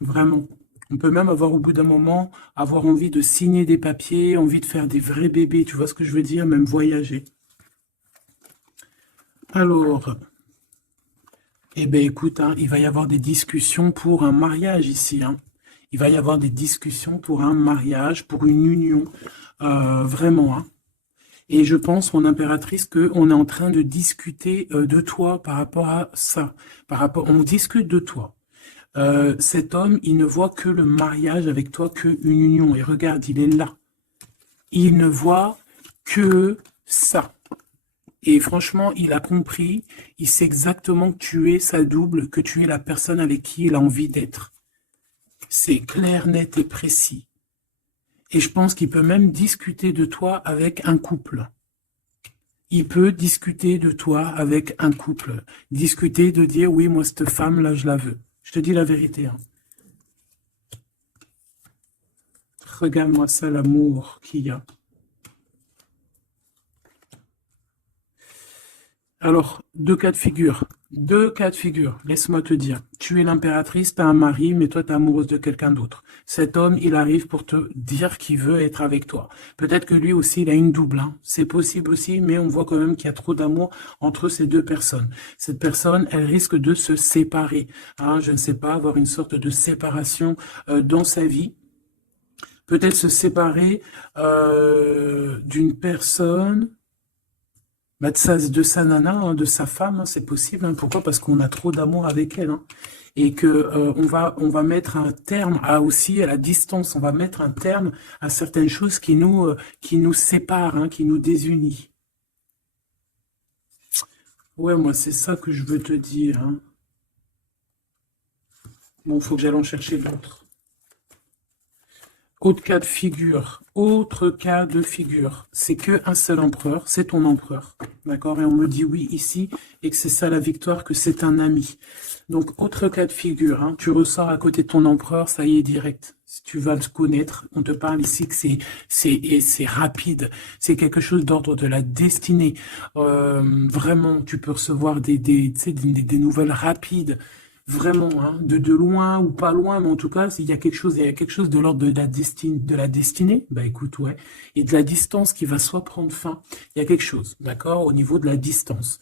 Vraiment. On peut même avoir au bout d'un moment, avoir envie de signer des papiers, envie de faire des vrais bébés. Tu vois ce que je veux dire? Même voyager. Alors, eh bien, écoute, hein, il va y avoir des discussions pour un mariage ici, hein. Il va y avoir des discussions pour un mariage, pour une union, vraiment, hein. Et je pense, mon impératrice, qu'on est en train de discuter de toi par rapport à ça. On discute de toi. Cet homme, il ne voit que le mariage avec toi, qu'une union. Et regarde, il est là. Il ne voit que ça. Et franchement, il a compris, il sait exactement que tu es sa double, que tu es la personne avec qui il a envie d'être. C'est clair, net et précis. Et je pense qu'il peut même discuter de toi avec un couple. Il peut discuter de toi avec un couple. Discuter de dire, oui, moi, cette femme-là, je la veux. Je te dis la vérité, hein. Regarde-moi ça, l'amour qu'il y a. Alors, deux cas de figure. Deux cas de figure, laisse-moi te dire. Tu es l'impératrice, tu as un mari, mais toi, tu es amoureuse de quelqu'un d'autre. Cet homme, il arrive pour te dire qu'il veut être avec toi. Peut-être que lui aussi, il a une double, hein. C'est possible aussi, mais on voit quand même qu'il y a trop d'amour entre ces deux personnes. Cette personne, elle risque de se séparer, hein. Je ne sais pas, avoir une sorte de séparation dans sa vie. Peut-être se séparer d'une personne... Bah, de sa nana, hein, de sa femme, hein, c'est possible, hein. Pourquoi? Parce qu'on a trop d'amour avec elle, hein. Et que on va mettre un terme aussi à la distance. On va mettre un terme à certaines choses qui nous séparent, hein, qui nous désunissent. Ouais, moi, c'est ça que je veux te dire, hein. Bon, faut que j'aille en chercher d'autres. Autre cas de figure, c'est qu'un seul empereur, c'est ton empereur, d'accord? Et on me dit oui ici, et que c'est ça la victoire, que c'est un ami. Donc, autre cas de figure, hein, tu ressors à côté de ton empereur, ça y est, direct. Si tu vas le connaître, on te parle ici que c'est rapide, c'est quelque chose d'ordre de la destinée. Vraiment, tu peux recevoir tu sais, des nouvelles rapides. Vraiment, hein, de loin ou pas loin, mais en tout cas, s'il y a il y a quelque chose de l'ordre de la destinée, bah écoute, ouais, et de la distance qui va soit prendre fin, il y a quelque chose, d'accord, au niveau de la distance.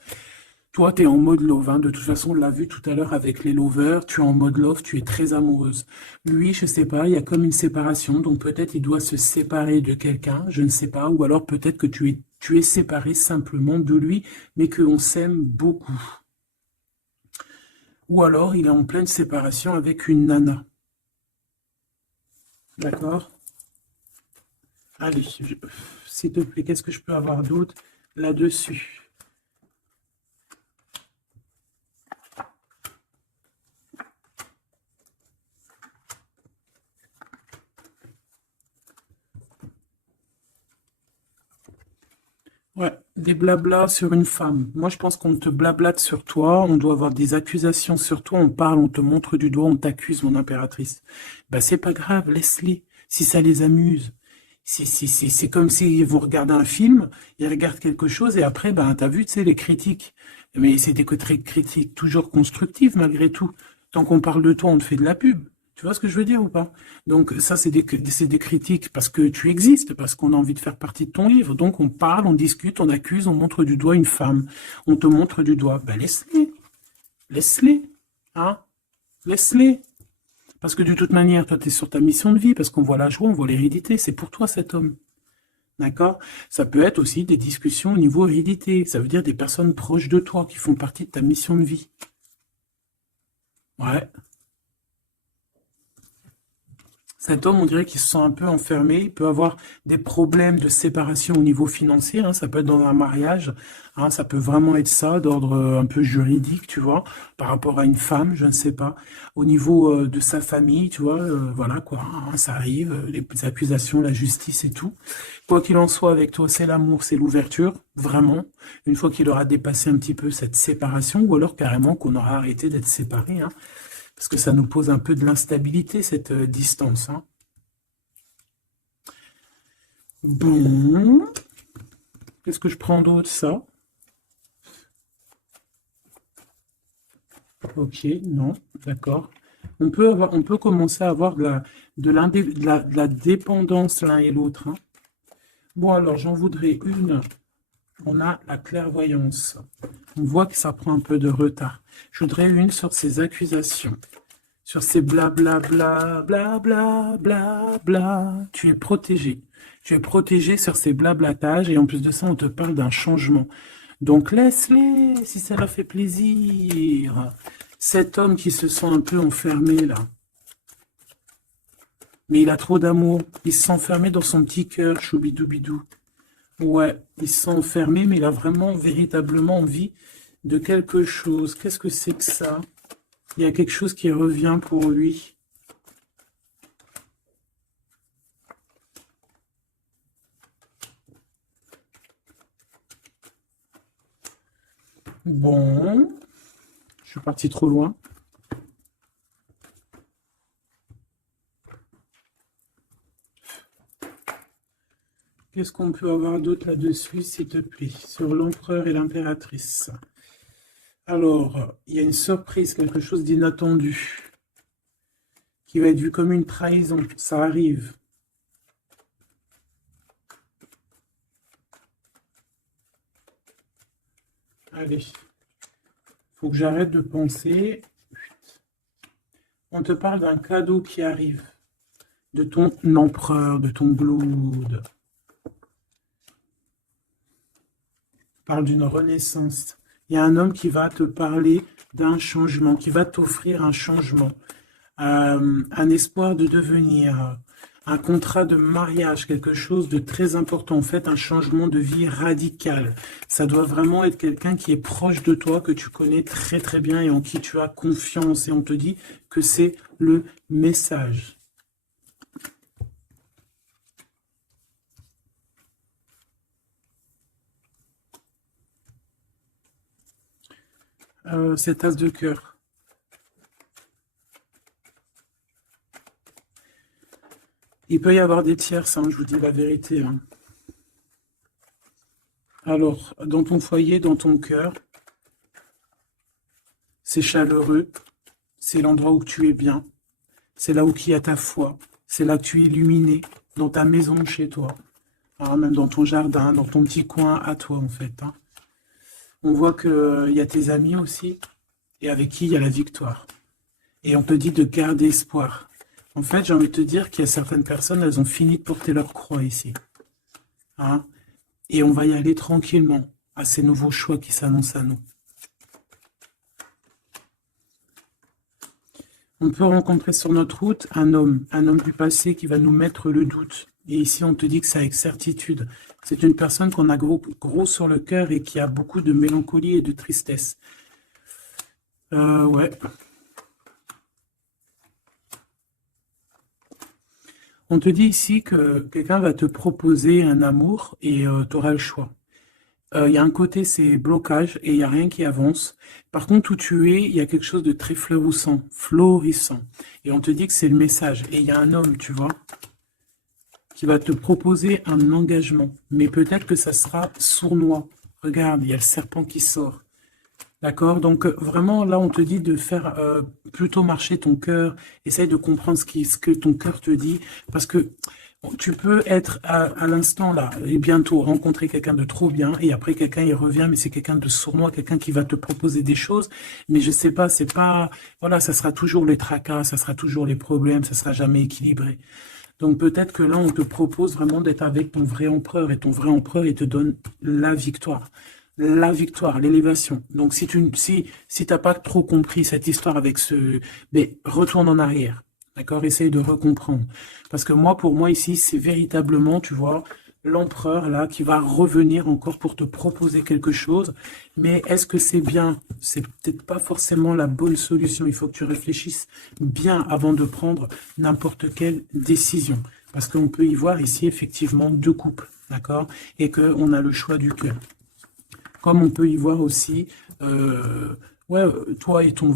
Toi, tu es en mode love, hein, de toute façon, on l'a vu tout à l'heure avec les lovers, tu es en mode love, tu es très amoureuse. Lui, je sais pas, il y a comme une séparation, donc peut-être il doit se séparer de quelqu'un, je ne sais pas, ou alors peut-être que tu es séparé simplement de lui, mais qu'on s'aime beaucoup. Ou alors, il est en pleine séparation avec une nana. D'accord? Allez, s'il te plaît, qu'est-ce que je peux avoir d'autre là-dessus? Ouais, des blablas sur une femme. Moi, je pense qu'on te blablate sur toi, on doit avoir des accusations sur toi, on parle, on te montre du doigt, on t'accuse, mon impératrice. Bah, c'est pas grave, laisse-les, si ça les amuse. C'est comme si vous regardez un film, ils regardent quelque chose et après, ben, t'as vu, tu sais, les critiques. Mais c'est des critiques toujours constructives malgré tout. Tant qu'on parle de toi, on te fait de la pub. Tu vois ce que je veux dire ou pas? Donc ça, c'est des critiques parce que tu existes, parce qu'on a envie de faire partie de ton livre. Donc on parle, on discute, on accuse, on montre du doigt une femme. On te montre du doigt. Ben laisse-les. Laisse-les. Hein? Laisse-les. Parce que de toute manière, toi, tu es sur ta mission de vie, parce qu'on voit la joie, on voit l'hérédité. C'est pour toi cet homme. D'accord? Ça peut être aussi des discussions au niveau hérédité. Ça veut dire des personnes proches de toi qui font partie de ta mission de vie. Ouais. Cet homme, on dirait qu'il se sent un peu enfermé, il peut avoir des problèmes de séparation au niveau financier, hein, ça peut être dans un mariage, hein, ça peut vraiment être ça, d'ordre un peu juridique, tu vois, par rapport à une femme, je ne sais pas. Au niveau de sa famille, tu vois, voilà quoi, hein, ça arrive, les accusations, la justice et tout. Quoi qu'il en soit, avec toi, c'est l'amour, c'est l'ouverture, vraiment. Une fois qu'il aura dépassé un petit peu cette séparation, ou alors carrément qu'on aura arrêté d'être séparés, hein, parce que ça nous pose un peu de l'instabilité, cette distance, hein. Bon, qu'est-ce que je prends d'autre, ça? Ok, non, d'accord. On peut commencer à avoir de la dépendance l'un et l'autre, hein. Bon, alors, j'en voudrais une. On a la clairvoyance. On voit que ça prend un peu de retard. Je voudrais une sur ces accusations. Sur ces blablabla, blabla, blabla. Tu es protégé. Tu es protégé sur ces blablatages et en plus de ça, on te parle d'un changement. Donc laisse-les si ça leur fait plaisir. Cet homme qui se sent un peu enfermé là, mais il a trop d'amour. Il se sent enfermé dans son petit cœur, choubidoubidou. Ouais, il se sent enfermé, mais il a vraiment, véritablement envie de quelque chose. Qu'est-ce que c'est que ça? Il y a quelque chose qui revient pour lui. Bon, je suis parti trop loin. Qu'est-ce qu'on peut avoir d'autre là-dessus, s'il te plaît, sur l'empereur et l'impératrice? Alors, il y a une surprise, quelque chose d'inattendu, qui va être vu comme une trahison. Ça arrive. Allez, faut que j'arrête de penser. On te parle d'un cadeau qui arrive, de ton empereur, de ton Blood. Parle d'une renaissance. Il y a un homme qui va te parler d'un changement, qui va t'offrir un changement, un espoir de devenir, un contrat de mariage, quelque chose de très important, en fait, un changement de vie radical. Ça doit vraiment être quelqu'un qui est proche de toi, que tu connais très très bien et en qui tu as confiance. Et on te dit que c'est le message. Cet as de cœur. Il peut y avoir des tierces, hein, je vous dis la vérité, hein. Alors, dans ton foyer, dans ton cœur, c'est chaleureux, c'est l'endroit où tu es bien, c'est là où il y a ta foi, c'est là que tu es illuminé, dans ta maison, chez toi, hein, même dans ton jardin, dans ton petit coin à toi, en fait, hein. On voit qu'il y a tes amis aussi, et avec qui il y a la victoire. Et on te dit de garder espoir. En fait, j'ai envie de te dire qu'il y a certaines personnes, elles ont fini de porter leur croix ici, hein. Et on va y aller tranquillement à ces nouveaux choix qui s'annoncent à nous. On peut rencontrer sur notre route un homme du passé qui va nous mettre le doute. Et ici, on te dit que c'est avec certitude. C'est une personne qu'on a gros sur le cœur et qui a beaucoup de mélancolie et de tristesse. Ouais. On te dit ici que quelqu'un va te proposer un amour et tu auras le choix. Il y a un côté, c'est blocage et il n'y a rien qui avance. Par contre, où tu es, il y a quelque chose de très florissant. Et on te dit que c'est le message. Et il y a un homme, tu vois, qui va te proposer un engagement. Mais peut-être que ça sera sournois. Regarde, il y a le serpent qui sort. D'accord? Donc, vraiment, là, on te dit de faire plutôt marcher ton cœur. Essaye de comprendre ce que ton cœur te dit. Parce que tu peux être à l'instant là et bientôt rencontrer quelqu'un de trop bien et après quelqu'un il revient mais c'est quelqu'un de sournois, quelqu'un qui va te proposer des choses mais je sais pas, c'est pas, voilà, ça sera toujours les tracas, ça sera toujours les problèmes, ça sera jamais équilibré. Donc peut-être que là on te propose vraiment d'être avec ton vrai empereur et ton vrai empereur il te donne la victoire. la victoire, l'élévation. Donc, si t'as pas trop compris cette histoire avec mais retourne en arrière. D'accord? Essaye de recomprendre. Parce que moi, pour moi, ici, c'est véritablement, tu vois, l'empereur, là, qui va revenir encore pour te proposer quelque chose. Mais est-ce que c'est bien? C'est peut-être pas forcément la bonne solution. Il faut que tu réfléchisses bien avant de prendre n'importe quelle décision. Parce qu'on peut y voir ici, effectivement, deux couples. D'accord? Et qu'on a le choix du cœur. Comme on peut y voir aussi, ouais, toi et ton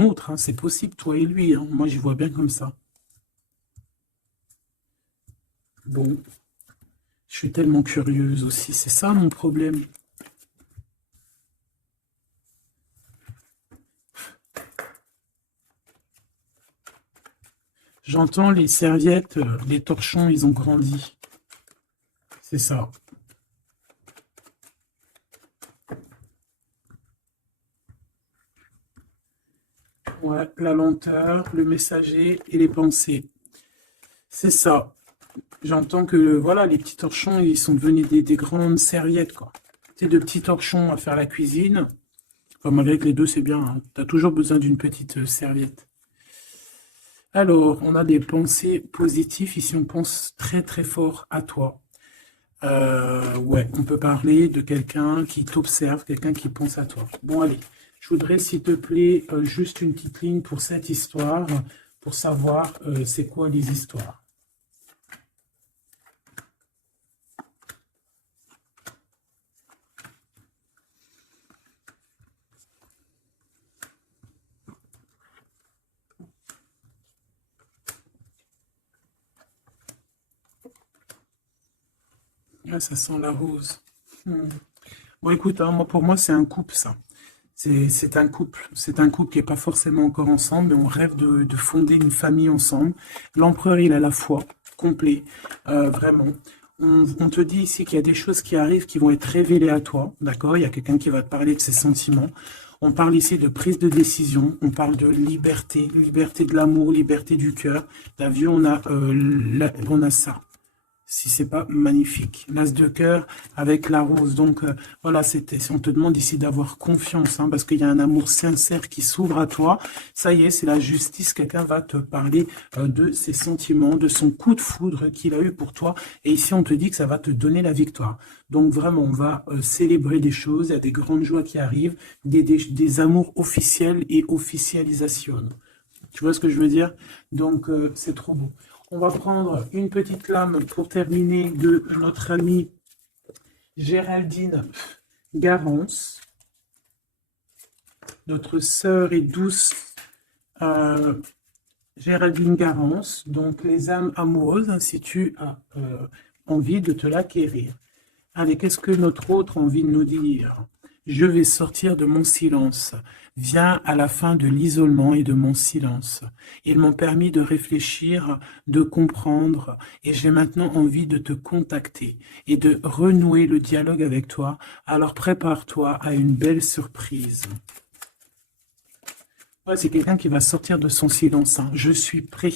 autre, hein, c'est possible, toi et lui. Hein. Moi, j'y vois bien comme ça. Bon, je suis tellement curieuse aussi. C'est ça mon problème. J'entends les serviettes, les torchons, ils ont grandi. C'est ça. Ouais, la lenteur, le messager et les pensées. C'est ça. J'entends que voilà, les petits torchons, ils sont devenus des grandes serviettes, quoi. C'est de petits torchons à faire la cuisine. Enfin, malgré que les deux, c'est bien. Hein. Tu as toujours besoin d'une petite serviette. Alors, on a des pensées positives. Ici, on pense très très fort à toi. Ouais, on peut parler de quelqu'un qui t'observe, quelqu'un qui pense à toi. Bon, allez, je voudrais, s'il te plaît, juste une petite ligne pour cette histoire, pour savoir c'est quoi les histoires. Ah, ça sent la rose. Hmm. Bon, écoute, hein, moi, pour moi, c'est un couple, ça. C'est un couple. C'est un couple qui n'est pas forcément encore ensemble, mais on rêve de fonder une famille ensemble. L'empereur, il a la foi, complet, vraiment. On te dit ici qu'il y a des choses qui arrivent qui vont être révélées à toi, d'accord? Il y a quelqu'un qui va te parler de ses sentiments. On parle ici de prise de décision, on parle de liberté, liberté de l'amour, liberté du cœur. T'as vu, on a ça. Si c'est pas magnifique. L'as de cœur avec la rose. Donc voilà, on te demande ici d'avoir confiance, hein, parce qu'il y a un amour sincère qui s'ouvre à toi. Ça y est, c'est la justice. Quelqu'un va te parler de ses sentiments, de son coup de foudre qu'il a eu pour toi. Et ici, on te dit que ça va te donner la victoire. Donc vraiment, on va célébrer des choses. Il y a des grandes joies qui arrivent, des amours officiels et officialisation. Tu vois ce que je veux dire? Donc, c'est trop beau. On va prendre une petite lame pour terminer de notre amie Géraldine Garance, notre sœur et douce Géraldine Garance. Donc, les âmes amoureuses, hein, si tu as envie de te l'acquérir. Allez, qu'est-ce que notre autre a envie de nous dire? Je vais sortir de mon silence. Viens à la fin de l'isolement et de mon silence. Ils m'ont permis de réfléchir, de comprendre, et j'ai maintenant envie de te contacter et de renouer le dialogue avec toi. Alors prépare-toi à une belle surprise. Ouais, c'est quelqu'un qui va sortir de son silence. Hein. Je suis prêt.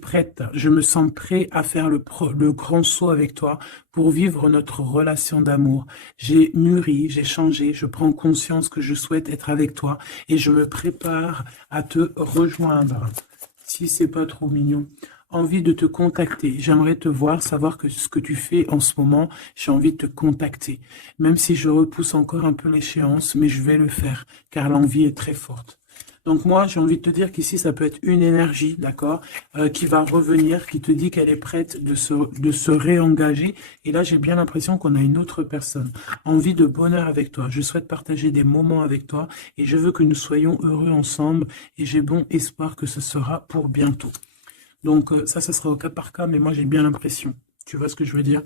Prête, je me sens prêt à faire le grand saut avec toi pour vivre notre relation d'amour. J'ai mûri, j'ai changé, je prends conscience que je souhaite être avec toi et je me prépare à te rejoindre. Si c'est pas trop mignon. Envie de te contacter. J'aimerais te voir, savoir que ce que tu fais en ce moment, j'ai envie de te contacter. Même si je repousse encore un peu l'échéance, mais je vais le faire, car l'envie est très forte. Donc moi, j'ai envie de te dire qu'ici, ça peut être une énergie, d'accord, qui va revenir, qui te dit qu'elle est prête de se réengager. Et là, j'ai bien l'impression qu'on a une autre personne. Envie de bonheur avec toi. Je souhaite partager des moments avec toi et je veux que nous soyons heureux ensemble. Et j'ai bon espoir que ce sera pour bientôt. Donc ça sera au cas par cas, mais moi, j'ai bien l'impression. Tu vois ce que je veux dire?